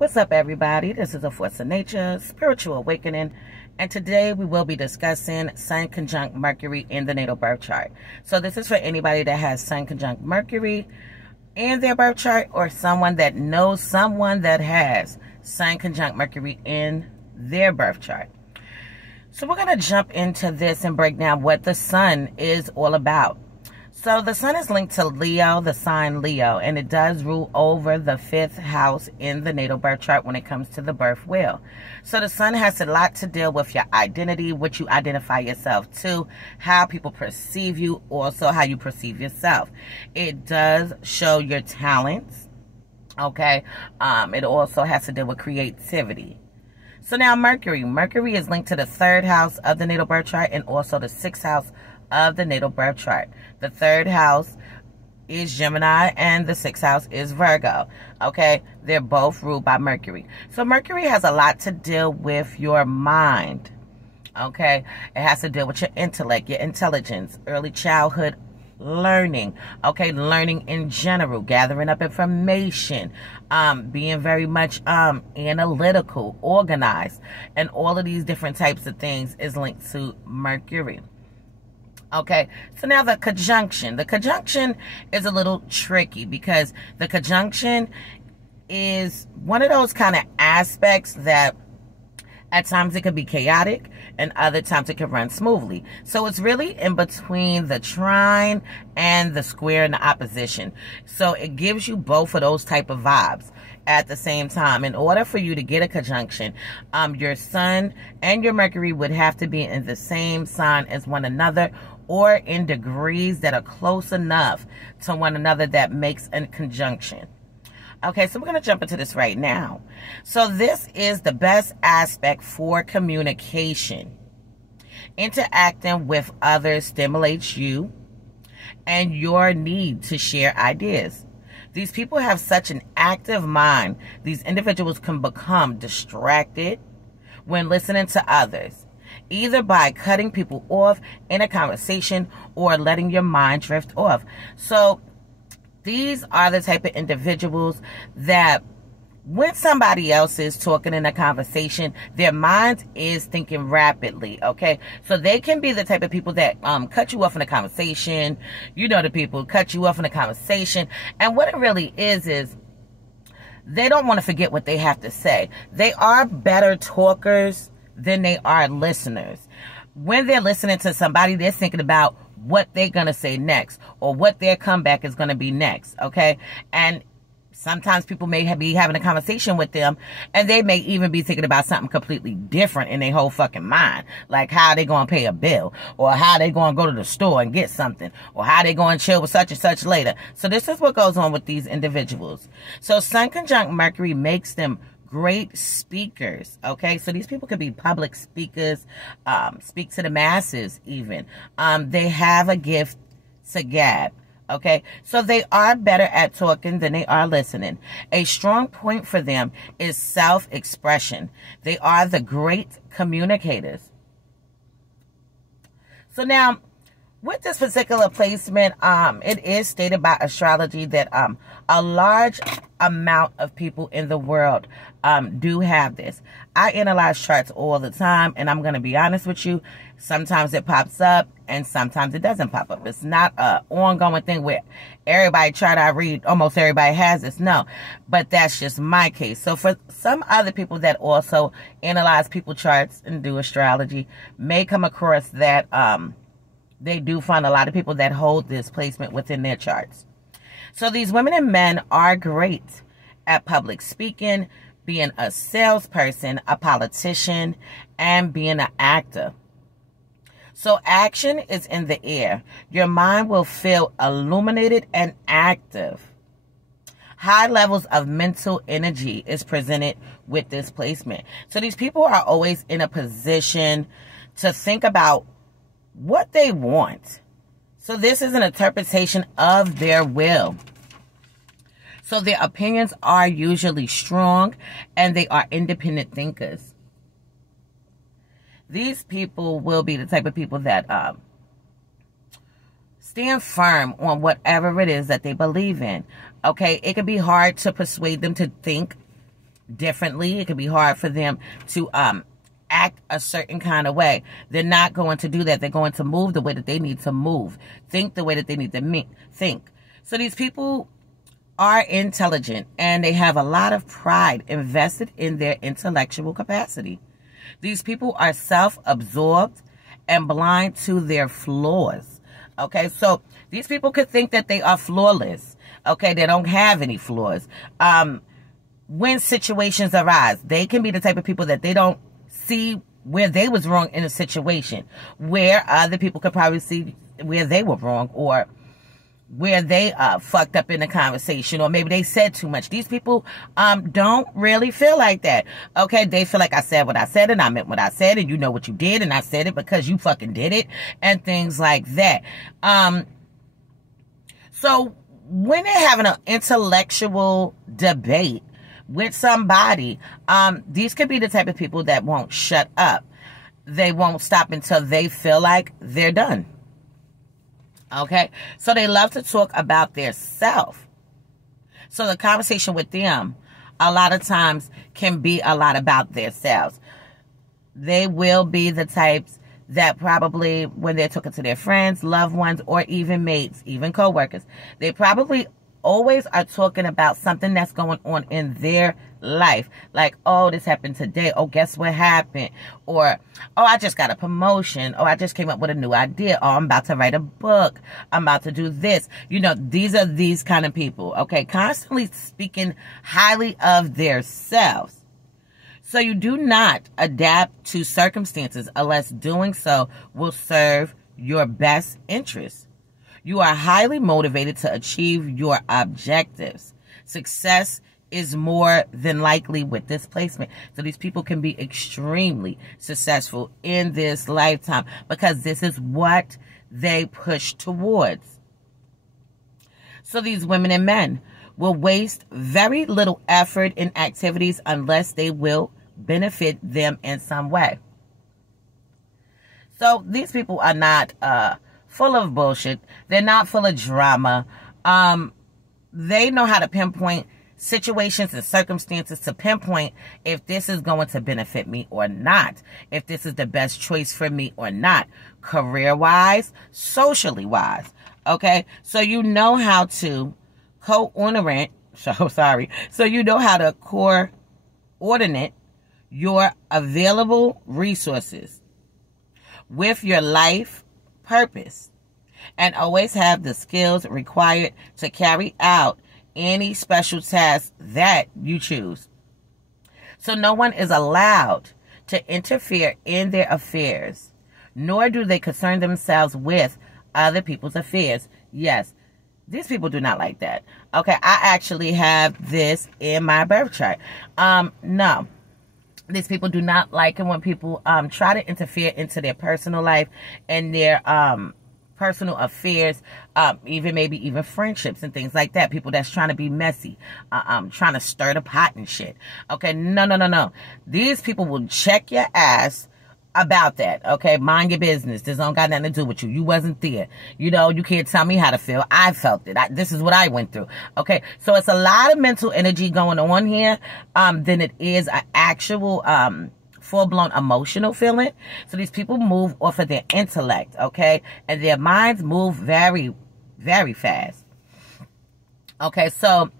What's up, everybody? This is A Force of Nature, Spiritual Awakening, and today we will be discussing Sun conjunct Mercury in the natal birth chart. So this is for anybody that has Sun conjunct Mercury in their birth chart, or someone that knows someone that has Sun conjunct Mercury in their birth chart. So we're going to jump into this and break down what the Sun is all about. So the Sun is linked to Leo, the sign Leo, and it does rule over the 5th house in the natal birth chart when it comes to the birth wheel. So the Sun has a lot to deal with your identity, what you identify yourself to, how people perceive you, also how you perceive yourself. It does show your talents, okay? It also has to deal with creativity. So now Mercury is linked to the 3rd house of the natal birth chart and also the 6th house of the natal birth chart. The 3rd house is Gemini and the 6th house is Virgo. Okay, they're both ruled by Mercury. So Mercury has a lot to deal with your mind. Okay, it has to deal with your intellect, your intelligence, early childhood learning. Okay, learning in general, gathering up information, being very much analytical, organized, and all of these different types of things is linked to Mercury. Okay, so now the conjunction. The conjunction is a little tricky because the conjunction is one of those kind of aspects that at times it could be chaotic and other times it can run smoothly. So it's really in between the trine and the square and the opposition. So it gives you both of those type of vibes at the same time. In order for you to get a conjunction, your Sun and your Mercury would have to be in the same sign as one another, or in degrees that are close enough to one another that makes a conjunction. Okay, so we're going to jump into this right now. So this is the best aspect for communication. Interacting with others stimulates you and your need to share ideas. These people have such an active mind. These individuals can become distracted when listening to others, either by cutting people off in a conversation or letting your mind drift off. So these are the type of individuals that when somebody else is talking in a conversation, their mind is thinking rapidly, okay? So they can be the type of people that cut you off in a conversation. You know, the people cut you off in a conversation. And what it really is they don't want to forget what they have to say. They are better talkers than they are listeners. When they're listening to somebody, they're thinking about what they're going to say next or what their comeback is going to be next, okay? And sometimes people may be having a conversation with them and they may even be thinking about something completely different in their whole fucking mind, like how they going to pay a bill, or how they going to go to the store and get something, or how they going to chill with such and such later. So this is what goes on with these individuals. So Sun conjunct Mercury makes them great speakers, okay? So these people could be public speakers, speak to the masses even. They have a gift to gab, okay? So they are better at talking than they are listening. A strong point for them is self-expression. They are the great communicators. So now, with this particular placement, it is stated by astrology that a large amount of people in the world do have this. I analyze charts all the time, and I'm going to be honest with you. Sometimes it pops up, and sometimes it doesn't pop up. It's not an ongoing thing where everybody chart I read, almost everybody has this. No, but that's just my case. So for some other people that also analyze people charts and do astrology, may come across that they do find a lot of people that hold this placement within their charts. So these women and men are great at public speaking, being a salesperson, a politician, and being an actor. So action is in the air. Your mind will feel illuminated and active. High levels of mental energy is presented with this placement. So these people are always in a position to think about what they want. So this is an interpretation of their will. So their opinions are usually strong and they are independent thinkers. These people will be the type of people that stand firm on whatever it is that they believe in. Okay, it can be hard to persuade them to think differently. It can be hard for them to act a certain kind of way. They're not going to do that. They're going to move the way that they need to move, think the way that they need to think. So these people are intelligent, and they have a lot of pride invested in their intellectual capacity. These people are self-absorbed and blind to their flaws. Okay, so these people could think that they are flawless. Okay, they don't have any flaws. When situations arise, they can be the type of people that they don't see where they was wrong in a situation, where other people could probably see where they were wrong, or where they fucked up in the conversation, or maybe they said too much. These people don't really feel like that. Okay, they feel like I said what I said, and I meant what I said, and you know what you did, and I said it because you fucking did it, and things like that. So when they're having an intellectual debate with somebody, these could be the type of people that won't shut up. They won't stop until they feel like they're done. Okay, so they love to talk about their self. So the conversation with them a lot of times can be a lot about themselves. They will be the types that probably, when they're talking to their friends, loved ones, or even mates, even co-workers, they probably always are talking about something that's going on in their life. Like, oh, this happened today. Oh, guess what happened? Or, oh, I just got a promotion. Oh, I just came up with a new idea. Oh, I'm about to write a book. I'm about to do this. You know, these are these kind of people. Okay, constantly speaking highly of their selves. So you do not adapt to circumstances unless doing so will serve your best interests. You are highly motivated to achieve your objectives. Success is more than likely with this placement. So these people can be extremely successful in this lifetime because this is what they push towards. So these women and men will waste very little effort in activities unless they will benefit them in some way. So these people are not full of bullshit. They're not full of drama. They know how to pinpoint situations and circumstances to pinpoint if this is going to benefit me or not, if this is the best choice for me or not, career-wise, socially-wise. Okay, so you know how to coordinate. So you know how to coordinate your available resources with your life purpose, and always have the skills required to carry out any special task that you choose. So no one is allowed to interfere in their affairs, nor do they concern themselves with other people's affairs. Yes, these people do not like that. Okay, I actually have this in my birth chart. No. These people do not like it when people try to interfere into their personal life and their personal affairs, maybe even friendships and things like that. People that's trying to be messy, trying to stir the pot and shit. Okay, no. These people will check your ass about that. Okay, mind your business. This don't got nothing to do with you. You wasn't there. You know, you can't tell me how to feel. I felt it. This is what I went through. Okay, so it's a lot of mental energy going on here than it is an actual full-blown emotional feeling. So these people move off of their intellect, okay, and their minds move very, very fast. Okay, so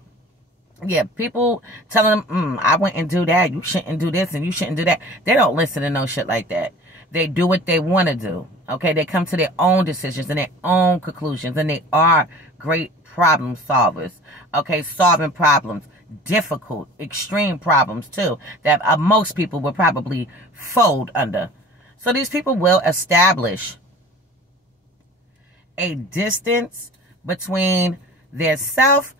yeah, people telling them, I wouldn't do that. You shouldn't do this and you shouldn't do that. They don't listen to no shit like that. They do what they want to do. Okay, they come to their own decisions and their own conclusions, and they are great problem solvers. Okay, solving problems, difficult, extreme problems too, that most people would probably fold under. So these people will establish a distance between their self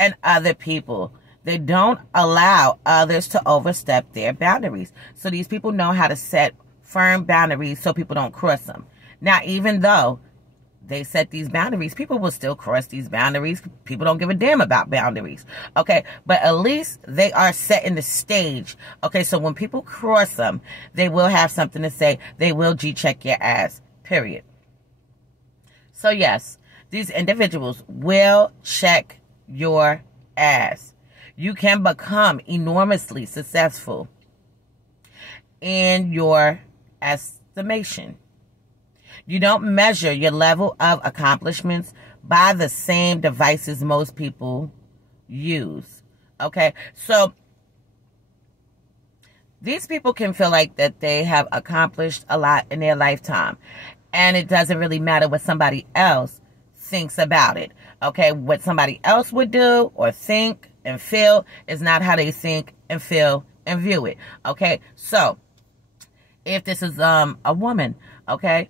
and other people. They don't allow others to overstep their boundaries. So these people know how to set firm boundaries so people don't cross them. Now, even though they set these boundaries, people will still cross these boundaries. People don't give a damn about boundaries. Okay, but at least they are setting the stage. Okay, so when people cross them, they will have something to say. They will G-check your ass, period. So yes, these individuals will check your ass. You can become enormously successful in your estimation. You don't measure your level of accomplishments by the same devices most people use. Okay, so these people can feel like that they have accomplished a lot in their lifetime, and it doesn't really matter what somebody else thinks about it. Okay, what somebody else would do or think and feel is not how they think and feel and view it. Okay, so if this is a woman, okay,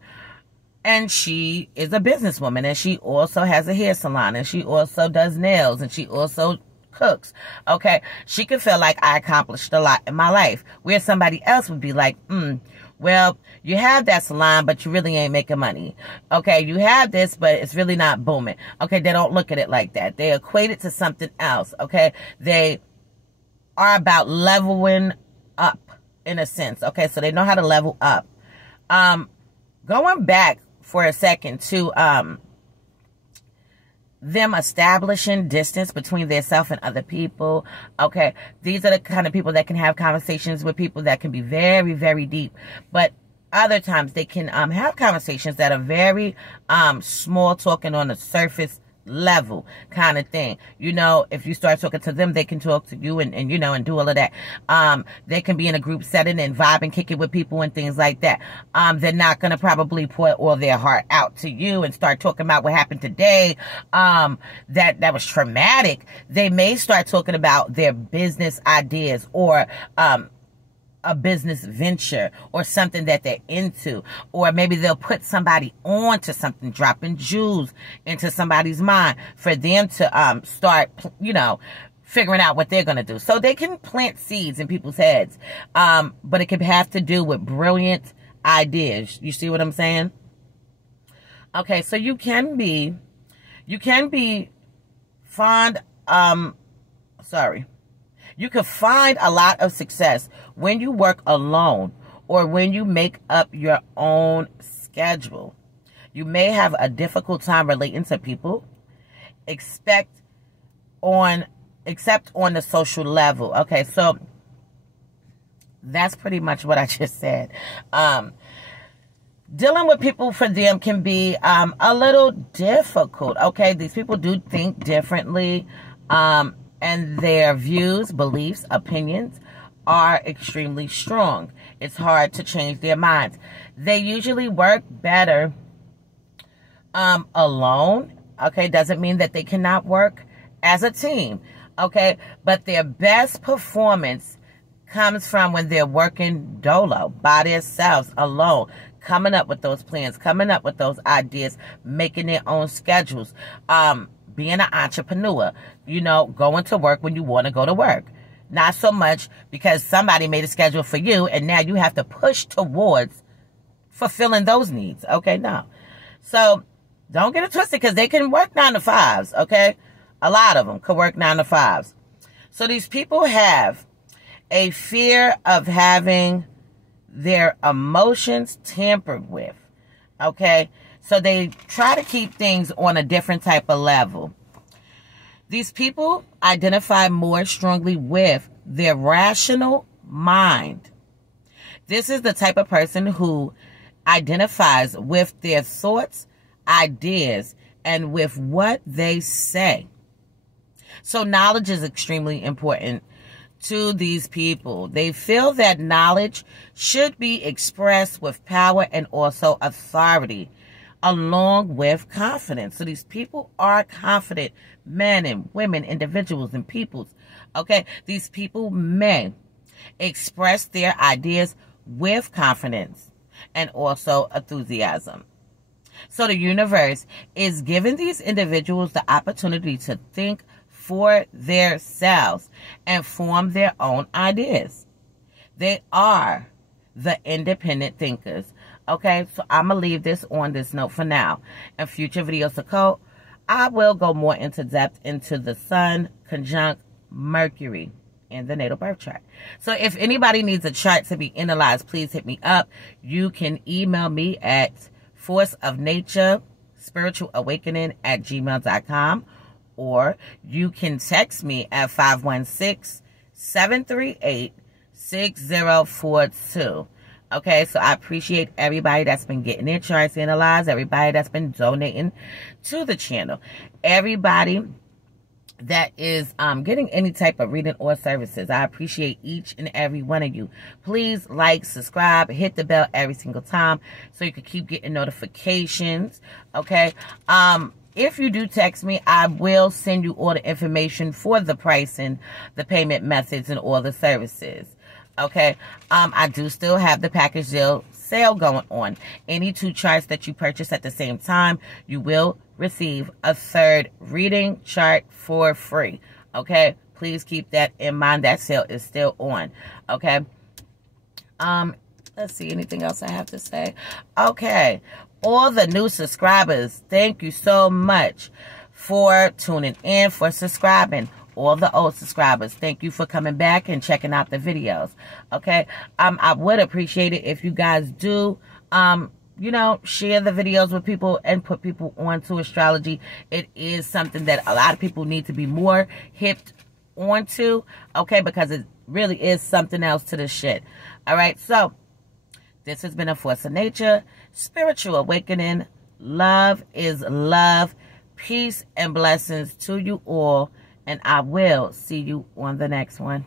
and she is a businesswoman, and she also has a hair salon, and she also does nails, and she also cooks, okay, she can feel like I accomplished a lot in my life, where somebody else would be like, well, you have that salon, but you really ain't making money. Okay, you have this, but it's really not booming. Okay, they don't look at it like that. They equate it to something else, okay? They are about leveling up, in a sense, okay? So they know how to level up. Going back for a second to them establishing distance between themselves and other people. Okay, these are the kind of people that can have conversations with people that can be very, very deep. But other times they can have conversations that are very small talking on the surface level kind of thing. You know, if you start talking to them, they can talk to you and you know, and do all of that. They can be in a group setting and vibe and kick it with people and things like that. They're not going to probably pour all their heart out to you and start talking about what happened today. That was traumatic. They may start talking about their business ideas or, a business venture or something that they're into, or maybe they'll put somebody on to something, dropping jewels into somebody's mind for them to start, you know, figuring out what they're going to do. So they can plant seeds in people's heads, but it could have to do with brilliant ideas. You see what I'm saying? Okay, so you can be fond, you can find a lot of success when you work alone or when you make up your own schedule. You may have a difficult time relating to people, except on the social level. Okay, so that's pretty much what I just said. Dealing with people for them can be a little difficult. Okay, these people do think differently. And their views, beliefs, opinions are extremely strong. It's hard to change their minds. They usually work better alone. Okay, doesn't mean that they cannot work as a team. Okay, but their best performance comes from when they're working dolo, by themselves, alone, coming up with those plans, coming up with those ideas, making their own schedules. Being an entrepreneur, you know, going to work when you want to go to work. Not so much because somebody made a schedule for you and now you have to push towards fulfilling those needs. Okay, no. So don't get it twisted because they can work 9 to 5s, okay? A lot of them can work 9 to 5s. So these people have a fear of having their emotions tampered with, okay? So they try to keep things on a different type of level. These people identify more strongly with their rational mind. This is the type of person who identifies with their thoughts, ideas, and with what they say. So knowledge is extremely important to these people. They feel that knowledge should be expressed with power and also authority, along with confidence. So these people are confident men and women, individuals and peoples. Okay, these people may express their ideas with confidence and also enthusiasm. So the universe is giving these individuals the opportunity to think for themselves and form their own ideas. They are the independent thinkers. Okay, so I'm going to leave this on this note for now. In future videos to come, I will go more into depth into the Sun conjunct Mercury in the natal birth chart. So if anybody needs a chart to be analyzed, please hit me up. You can email me at forceofnatureSpiritualawakening@gmail.com, or you can text me at 516-738-6042. Okay, so I appreciate everybody that's been getting their charts analyzed, everybody that's been donating to the channel, everybody that is getting any type of reading or services. I appreciate each and every one of you. Please like, subscribe, hit the bell every single time so you can keep getting notifications. Okay. If you do text me, I will send you all the information for the pricing, the payment methods, and all the services. Okay. I do still have the package deal sale going on. Any 2 charts that you purchase at the same time, you will receive a 3rd reading chart for free. Okay. Please keep that in mind. That sale is still on. Okay. Let's see. Anything else I have to say? Okay. All the new subscribers, thank you so much for tuning in, for subscribing. All the old subscribers, thank you for coming back and checking out the videos. Okay. I would appreciate it if you guys do, you know, share the videos with people and put people onto astrology. It is something that a lot of people need to be more hipped onto. Okay. Because it really is something else to the shit. All right. So this has been A Force of Nature, Spiritual Awakening. Love is love. Peace and blessings to you all. And I will see you on the next one.